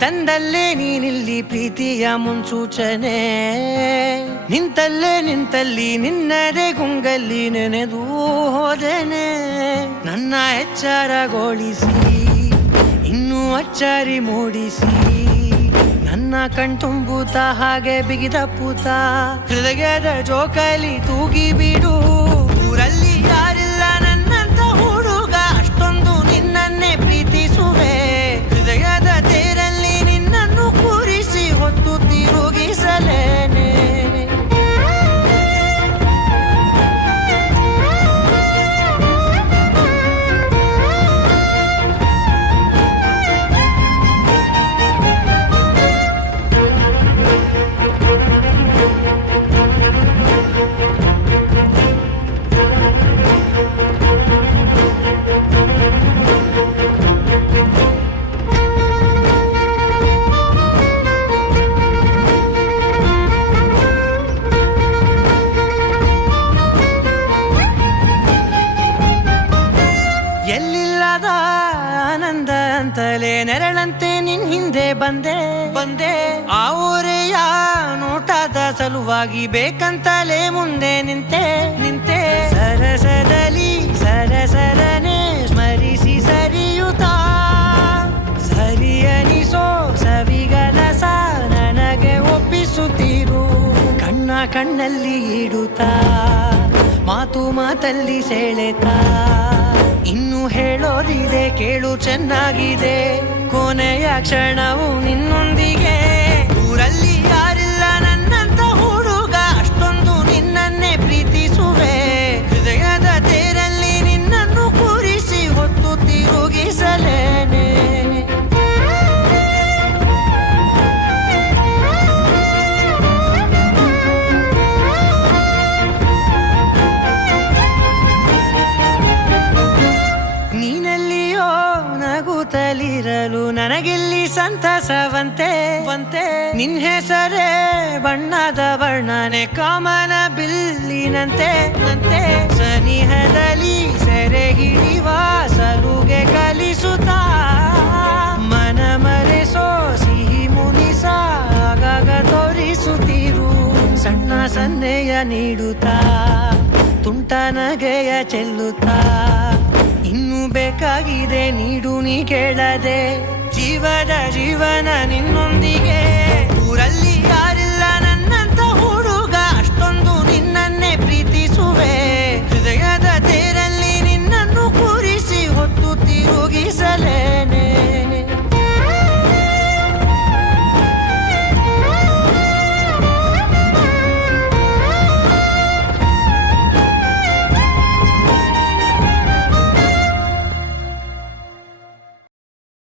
ತಂದಲ್ಲೇ ನೀನಿಲ್ಲಿ ಪ್ರೀತಿಯ ಮುನ್ಸೂಚನೆ. ನಿಂತಲ್ಲಿ ನಿನ್ನದೇ ಗುಂಗಲ್ಲಿ ನೆನೆದು ಹೋದೆನೆ. ನನ್ನ ಎಚ್ಚರಗೊಳಿಸಿ ಇನ್ನೂ ಅಚ್ಚರಿ ಮೂಡಿಸಿ ನನ್ನ ಕಣ್ತುಂಬುತ್ತ ಹಾಗೆ ಬಿಗಿದ ಪೂತ ಹೃದಯದ ಜೋಕಾಲಿ ತೂಗಿ ಬಿಡು. ಊರಲ್ಲಿ ಯಾರಿಲ್ಲ ನನ್ನಂತ ಹುಡುಗ, ಅಷ್ಟೊಂದು ನಿನ್ನನ್ನೇ ಪ್ರೀತಿಸುವೆ. ಹೃದಯದ ತೇರಲ್ಲಿ ನಿನ್ನನ್ನು ಕೂರಿಸಿ ಹೊತ್ತು ತಿರುಗಿಸಲೇನೆ. ಎಲ್ಲಿಲ್ಲದ ಆನಂದ ಅಂತಲೇ ನೆರಳಂತೆ ನಿನ್ ಹಿಂದೆ ಬಂದೆ. ಆ ಊರೆಯ ನೋಟದ ಸಲುವಾಗಿ ಬೇಕಂತಲೇ ಮುಂದೆ ನಿಂತೆ. ಸರಸದಲ್ಲಿ ಸರಸರನೆ ಸ್ಮರಿಸಿ ಸರಿಯುತ್ತಾ ಸರಿಯನಿಸೋ ಸವಿಗನಸ ನನಗೆ ಒಪ್ಪಿಸುತ್ತೀರು. ಕಣ್ಣಲ್ಲಿ ಇಡುತ್ತಾ ಮಾತಲ್ಲಿ ಸೆಳೆತಾ ಇನ್ನು ಹೇಳೋದಿದೆ ಕೇಳು ಚೆನ್ನಾಗಿದೆ. ಕೊನೆಯ ಕ್ಷಣವು ನಿನ್ನೊಂದಿಗೆ. ಊರಲ್ಲಿ ಯಾರಿಲ್ಲ ನನ್ನಂತ ಹುಡುಗ, ಅಷ್ಟೊಂದು ನಿನ್ನನ್ನೇ ಪ್ರೀತಿಸುವೆ. ಹೃದಯದ ತೇರಲ್ಲಿ ನಿನ್ನನ್ನು ಕೂರಿಸಿ ಹೊತ್ತು ತಿರುಗಿಸಲೇನೆ. ನೀನೆಲ್ಲಿಯೋ ನಗುತ್ತಲಿರಲು ನನಗಿಲ್ಲಿ ಸಂತಸವಂತೆ. ನಿನ್ ಹೆಸರೇ ಬಣ್ಣದ ವರ್ಣನೆ ಕಾಮನ ಬಿಲ್ಲಿನಂತೆ. ಸನಿಹದಲ್ಲಿ ಸೆರೆ ಹಿಡಿಯುವ ಸಲುಗೆ ಕಲಿಸುತ್ತಾ ಮನ ಮರೆಸೋ ಸಿಹಿ ಮುನಿಸ ಆಗಾಗ ತೋರಿಸುತ್ತೀರು. ಸಣ್ಣ ಸನ್ನೆಯ ನೀಡುತ್ತಾ ತುಂಟ ನಗೆಯ ಚೆಲ್ಲುತ್ತಾ ಇನ್ನು ಬೇಕಾಗಿದೆ ನೀಡು ನೀ ಕೇಳದೆ. ಜೀವನ ನಿನ್ನೊಂದಿಗೆ.